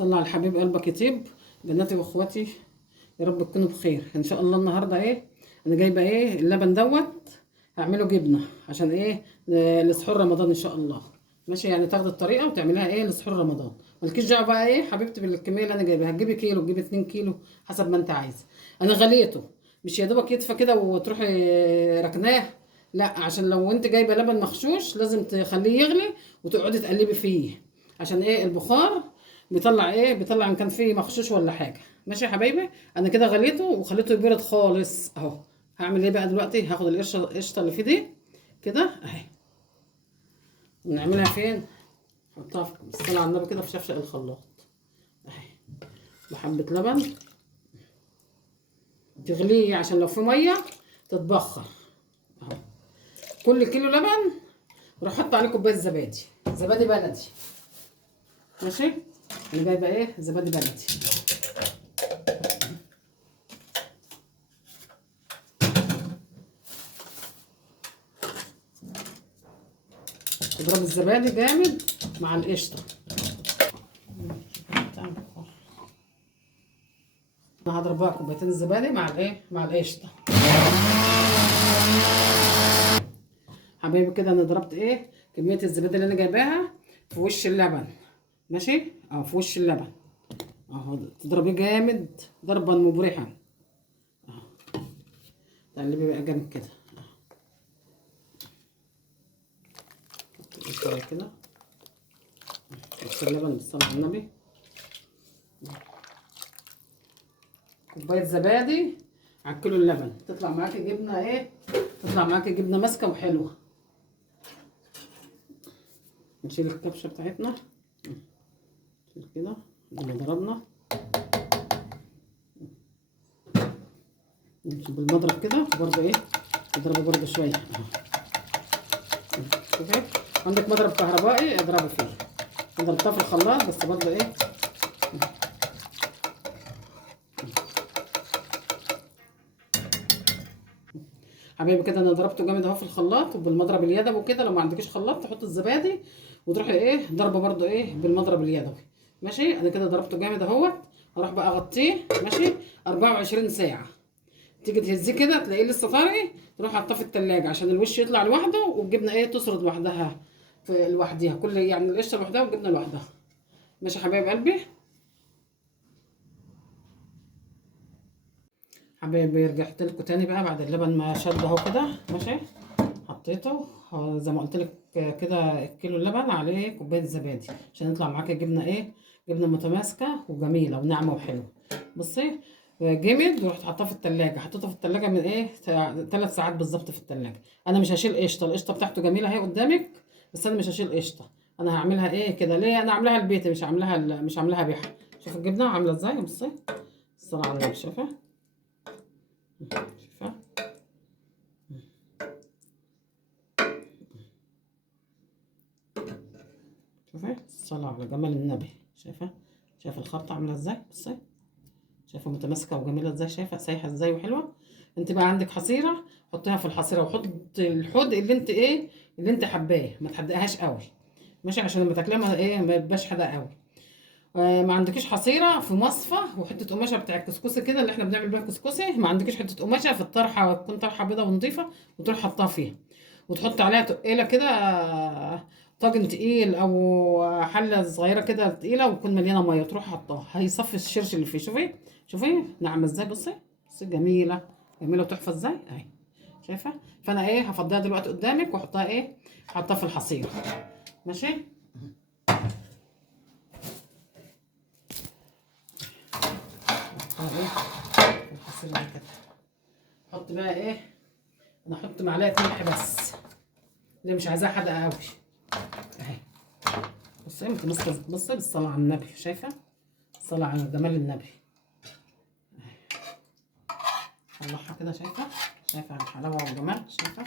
صلى على الحبيب قلبك يطيب. بناتي واخواتي يا رب تكونوا بخير ان شاء الله. النهارده انا جايبه اللبن دوت هعمله جبنه عشان لسحور رمضان ان شاء الله. ماشي، يعني تاخدي الطريقه وتعمليها لسحور رمضان. مالكيش دعوه بقى حبيبتي بالكميه اللي انا جايبها، هتجيبي كيلو تجيبي 2 كيلو حسب ما انت عايزه. انا غليته، مش يا دوبك يدفى كده وتروحي ركناه، لا، عشان لو انت جايبه لبن مغشوش لازم تخليه يغلي وتقعدي تقلبي فيه عشان البخار بيطلع ان كان فيه مغشوش ولا حاجه. ماشي يا حبايبي، انا كده غليته وخليته يبرد خالص اهو. هعمل بقى دلوقتي؟ هاخد القشطه اللي فيه دي كده اهي، ونعملها فين؟ نحطها في الصلاة على النبي كده في شفشق الخلاط اهي، بحبه لبن تغليه عشان لو في ميه تتبخر اهو. كل كيلو لبن روح حط عليه كوبايه زبادي بلدي. ماشي، انا جايبه زبادي بلدي. اضرب الزبادي جامد مع القشطه. انا هضرب بقى كوبايتين الزبادي مع القشطه. حبايبي كده انا ضربت كميه الزبادي اللي انا جايباها في وش اللبن. ماشي، في وش اللبن اهو، تضربيه جامد ضربا مبرحا اهو، تقلبي بقى جامد كده شويه كده. وش اللبن بالصلاه على النبي، كوبايه زبادي على كيلو اللبن تطلع معاكي جبنه تطلع معاكي جبنه ماسكه وحلوه. نشيل الكبشه بتاعتنا كده لما ضربنا، نمشي بالمضرب كده برضه اضربه برضه شويه اهو. شوفي، عندك مضرب كهربائي اضربه فيه، انا ضربتها في الخلاط بس برضه حبايبي كده انا ضربته جامد اهو في الخلاط وبالمضرب اليدوي وكده. لو ما عندكيش خلاط تحط الزبادي وتروحي ضربه برضو بالمضرب اليدوي. ماشي، انا كده ضربته جامد اهوت. هروح بقى اغطيه ماشي 24 ساعه. تيجي تهزيه كده تلاقيه لسه طري، تروح حاطاه في التلاجة عشان الوش يطلع لوحده والجبنه تسرد لوحدها في لوحديها، كل يعني القشطه لوحدها والجبنه لوحدها. ماشي يا حبايب قلبي. حبايبي رجعت لكم تاني بقى بعد اللبن ما شد اهو كده. ماشي، حطيته زي ما قلت لك كده، الكيلو اللبن عليه كوبايه زبادي عشان يطلع معاكي جبنه جبنه متماسكه وجميله وناعمه وحلوه. بصي جمد، ورحت حطاه في التلاجة. حطيته في التلاجة من 3 ساعات بالظبط في التلاجة. انا مش هشيل قشطه، القشطه بتاعته جميله اهي قدامك، بس انا مش هشيل قشطه. انا هعملها كده ليه؟ انا عاملاها البيت، مش عاملاها بيحة. شوف الجبنه عامله ازاي، بصي الصلاه على النبي، شايفه شايفه. شوفي الصلاة على جمال النبي، شايفه الخلطة عاملة ازاي، بصي شايفه متماسكة وجميلة ازاي، شايفه سايحة ازاي وحلوة. انت بقى عندك حصيرة حطيها في الحصيرة، وحط الحدق اللي انت اللي انت حباه، ما تحدقهاش قوي. ماشي، عشان لما تاكلها ما يبقاش حادق قوي. ما عندكيش حصيرة في مصفى وحتة قماشة بتاع الكسكسي كده اللي احنا بنعمل بيها الكسكسي، ما عندكيش حتة قماشة في الطرحة تكون طرحة بيضة ونضيفة وتروح حطها فيها وتحط عليها تقيله كده، طاجن تقيل او حله صغيره كده تقيله وتكون مليانه ميه، تروح حطها هيصفي الشرش اللي فيه. شوفي ناعمه ازاي، بصي جميله وتحفه ازاي اهي، شايفه. فانا هفضيها دلوقتي قدامك واحطها احطها في الحصير. ماشي، احطها في الحصير ده كده. احط بقى انا احط معلقه ملح بس، اللي مش عايزاها حادقه قوي اهي. بصي متمسكه، بصي بالصلاه على النبي، شايفه الصلاه على جمال النبي. طلعها كده، شايفه الحلاوه والجمال، شايفه.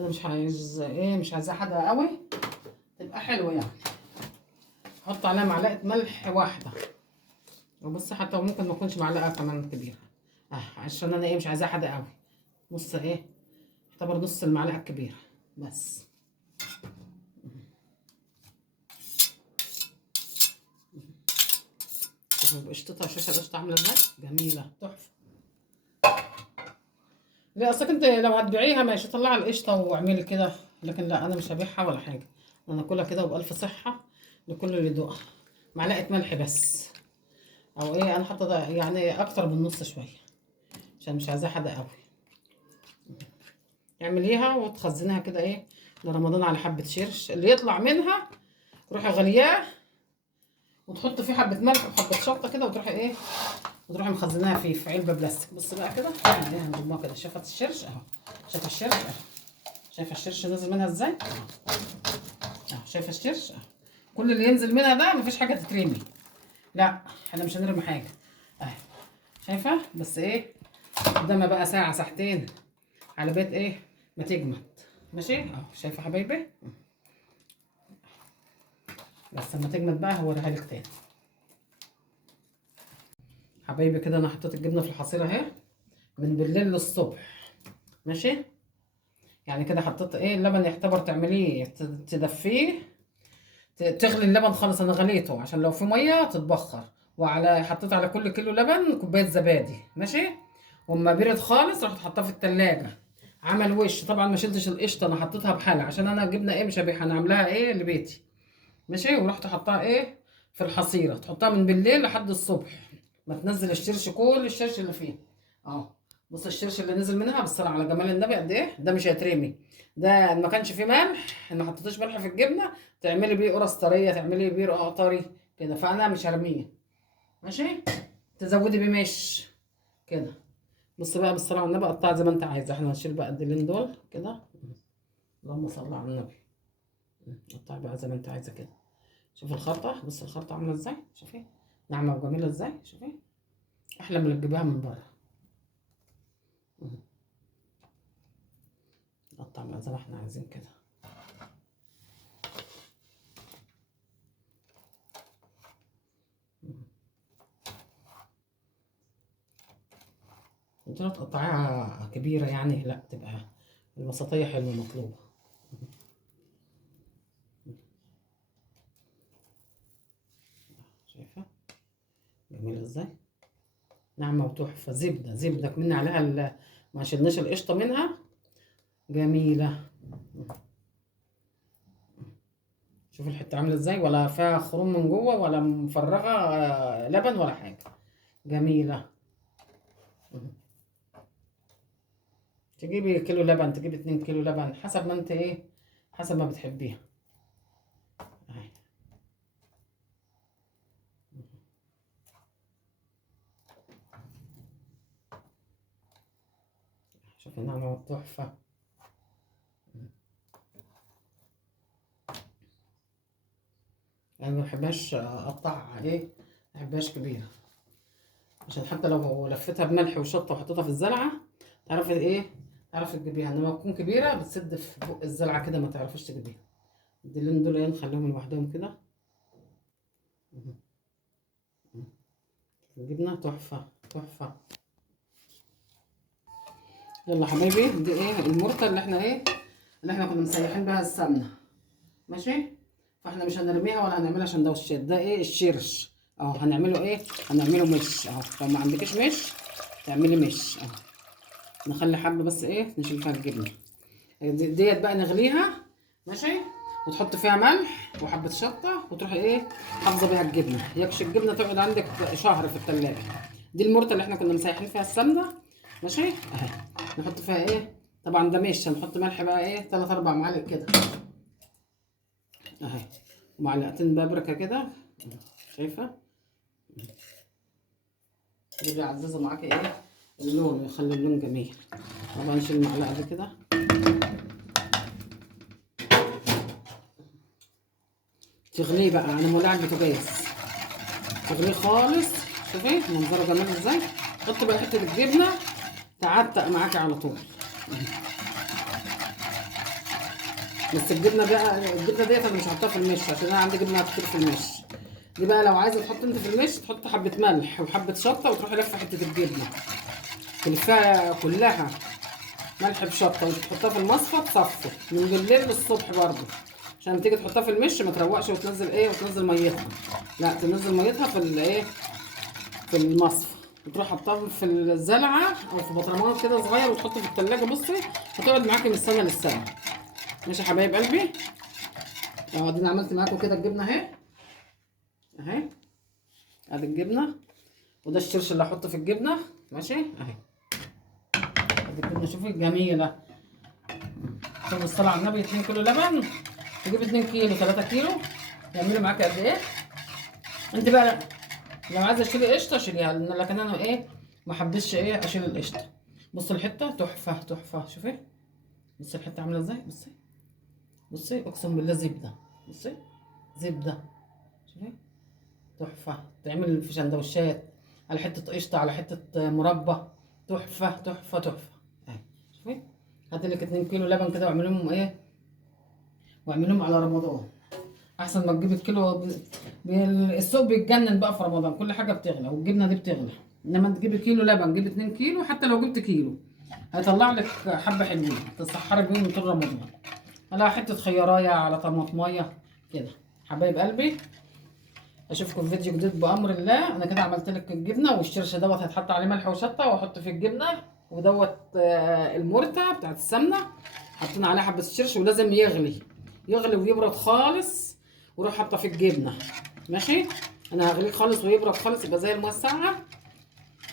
انا مش عايز ايه، مش عايزاها حادقه قوي، تبقى حلوه يعني. احط عليها معلقه ملح واحده، وبص حتى ممكن ما تكونش معلقه كمان كبيره، عشان انا ايه مش عايزاها حادقه قوي. نص ايه، اعتبر نص المعلقه الكبيره بس. شوفوا قشطتها، شاشه القشطه عامله ازاي، جميله تحفه. لا اصلك انت لو هتبيعيها ماشي طلعي القشطه واعملي كده، لكن لا انا مش هبيعها ولا حاجه، انا اكلها كده وبالف صحه لكل اللي دوقها. معلقه ملح بس، او ايه انا حاطه ده يعني اكتر من نص شويه، عشان مش عايزاها حادقه قوي. اعمليها وتخزنيها كده ايه لرمضان على حبه شرش، اللي يطلع منها تروحي غلياه وتحط فيه حبه ملح وحبه شطه كده، وتروحي ايه وتروحي مخزناها في علبه بلاستيك. بص بقى كده ايه هنضمها كده، شايفه الشرش اهو، شايفه الشرش اهو، شايفه الشرش نازل منها ازاي اهو، شايفه الشرش اهو. كل اللي ينزل منها ده مفيش حاجه تترمي، لا احنا مش هنرمي حاجه اهي، شايفه. بس ايه قدامها بقى ساعه ساعتين على بيت ايه ما تجمد، ماشي اهو. شايفه حبايبي، بس لما تجمد بقى هوريها لك تاني حبايبي. كده انا حطيت الجبنه في الحصيره اهي من بالليل للصبح، ماشي. يعني كده حطيت ايه اللبن يعتبر تعمليه تدفيه، تغلي اللبن خالص، انا غليته عشان لو في ميه تتبخر. وعلى حطيت على كل كيلو لبن كوبايه زبادي، ماشي. واما برد خالص رحت حطاه في التلاجة، عمل وش. طبعا ما شلتش القشطه، انا حطيتها بحالها عشان انا جبنه ايه مش هبيعها، انا عاملاها ايه لبيتي، ماشي. ورحت حطها ايه في الحصيره، تحطها من بالليل لحد الصبح ما تنزل الشرش، كل الشرش اللي فيه اهو. بص الشرش اللي نزل منها بالصلاه على جمال النبي قد ايه، ده مش هيترمي. ده ما كانش فيه ملح، ما حطيتش ملح في الجبنه، تعملي بيه قرص طريه، تعملي بيه رقاق طري كده، فانا مش هرميه، ماشي. تزودي بيه مش كده. بص بقى بالصلاه على النبي قطعت زي ما انت عايزه. احنا هنشيل بقى الدلين دول كده، اللهم صل على النبي. قطعي بقى زي ما انت عايزه كده. شوفي الخلطه، بص الخلطه عامله ازاي، شوفي ناعمه وجميله ازاي، شوفي احلى من اللي تجيبها من بره. نقطع بقى زي ما احنا عايزين كده. انت لا تقطعيها كبيره يعني، لا تبقى الوسطيه حلوه مطلوبه. شايفه جميله ازاي، ناعمه وتحفه. زبده زبده كمان عليها ما شلناش القشطه منها، جميله. شوف الحته عامله ازاي، ولا فيها خروم من جوه ولا مفرغه لبن ولا حاجه، جميله. تجيبي كيلو لبن، تجيبي 2 كيلو لبن، حسب ما انت ايه، حسب ما بتحبيها اهي. شوفي ناعمه تحفه. انا ما بحبهاش اقطع ايه، ما بحبهاش كبيره، عشان حتى لو لفتها بملح وشطه وحطيتها في الزلعه تعرفي ايه، تعرفي تجيبيها. انما تكون كبيره بتسد في بق الزلعه كده، ما تعرفيش تجيبيها. الدلين دول ايه نخليهم لوحدهم كده. الجبنه تحفه تحفه. يلا حبايبي، دي ايه المرته اللي احنا ايه اللي احنا كنا مسيحين بها السمنه، ماشي. فاحنا مش هنرميها ولا هنعملها سندوتشات، ده ايه الشرش اهو. هنعمله ايه، هنعمله مش اهو. لو ما عندكش مش تعملي مش اهو. نخلي حبه بس ايه نشيل فيها الجبنه ديت بقى نغليها، ماشي. وتحط فيها ملح وحبه شطه، وتروحي ايه حافظه بيها الجبنه، يكش الجبنه تقعد عندك شهر في الثلاجه. دي المرته اللي احنا كنا مسيحين فيها السمنه، ماشي اهي. نحط فيها ايه، طبعا ده مش هنحط ملح بقى ايه 3 4 معالق كده اهي، ومعلقتين بابريكا كده، شايفه. دي بيعززوا معاكي ايه اللون ويخلي اللون جميل. طبعا نشيل المعلقه دي كده، تغليه بقى على مولع البوتاجاز، تغليه خالص. شوفي منظره جميل ازاي. حطي بقى حته الجبنه تعتق معاكي على طول. بس الجبنه بقى، الجبنه ديت انا مش هحطها في المش عشان انا عندي جبنه كتير في المش. دي بقى لو عايزه تحط انت في المش تحط حبه ملح وحبه شطه وتروحي لفه حته الجبنه تلفها كلها ملح بشطه وتحطها في المصفى تصفي من بالليل للصبح برضه، عشان لما تيجي تحطها في المش ما تروقش وتنزل ايه وتنزل ميتها، لا تنزل ميتها في الايه في المصفى، وتروح حطها في الزلعه او في بطرمان كده صغير وتحطه في التلاجة. بصي هتقعد معاكي من السنه للسنه. ماشي يا حبايب قلبي. اهو اديني عملت معاكم كده الجبنه اهي، اهي ادي الجبنه، وده الشرش اللي هحطه في الجبنه. ماشي اهي ادي الجبنه، شوفي جميله. ثم الصلاه على النبي. 2 كيلو لبن، تجيب 2 كيلو 3 كيلو يعملوا معاكي قد ايه؟ انت بقى لو عايزه اشيلي قشطه شيليها، لكن انا ايه ما حبيتش ايه اشيل القشطه. بص الحته تحفه تحفه، شوفي بصي الحته عامله ازاي، بصي بصي اقسم بالله زبده، بصي زبده، شوفي تحفه. تعمل في سندوتشات على حته قشطه على حته مربى، تحفه تحفه تحفه. اهي شوفي هات لك 2 كيلو لبن كده واعملهم ايه، واعملهم على رمضان احسن ما تجيب الكيلو. السوق بيتجنن بقى في رمضان، كل حاجه بتغلى والجبنه دي بتغلى، انما تجيبي كيلو لبن، جيب 2 كيلو، حتى لو جبت كيلو هيطلع لك حبه حلوين تسحري بيهم طول رمضان، على حته خيارايه على طماطمايه كده. حبايب قلبي اشوفكم في فيديو جديد بامر الله. انا كده عملت لك الجبنه، والشرش دوت هيتحط عليه ملح وشطه واحط فيه الجبنه، ودوت المرته بتاعت السمنه حطينا عليه حبه الشرش، ولازم يغلي يغلي ويبرد خالص وروح حاطه فيه الجبنه. ماشي انا هغليه خالص ويبرد خالص يبقى زي الميه الساقعه،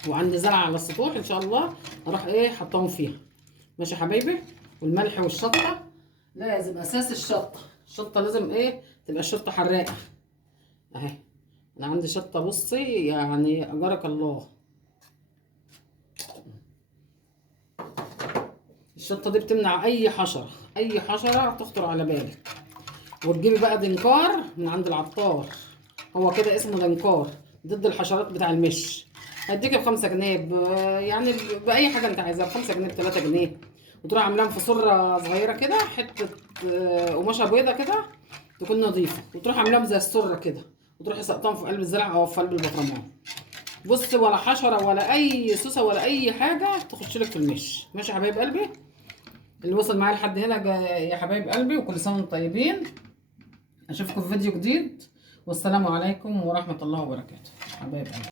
وعندي زرع على السطوح ان شاء الله اروح ايه حطاهم فيها. ماشي يا حبايبي. والملح والشطه لازم اساس الشطه، الشطه لازم ايه تبقى الشطه حراقه اهي. انا عندي شطه بصي يعني اجرك الله. الشطه دي بتمنع اي حشره، اي حشره تخطر على بالك. وتجيبي بقى دنكار من عند العطار، هو كده اسمه دنكار ضد الحشرات بتاع المش. هديك ب5 جنيه يعني باي حاجه انت عايزاها، ب5 جنيه ب3 جنيه. وتروح عاملاهم في سره صغيره كده، حته قماشه بيضه كده تكون نظيفه، وتروح عاملاهم زي السره كده، وتروحي سقطهم في قلب الزرع او في قلب البطرمان. بص ولا حشره ولا اي سوسه ولا اي حاجه تخش لك في المش. ماشي يا حبايب قلبي. اللي وصل معايا لحد هنا يا حبايب قلبي وكل سنه وانتم طيبين. اشوفكم في فيديو جديد، والسلام عليكم ورحمه الله وبركاته حبايب قلبي.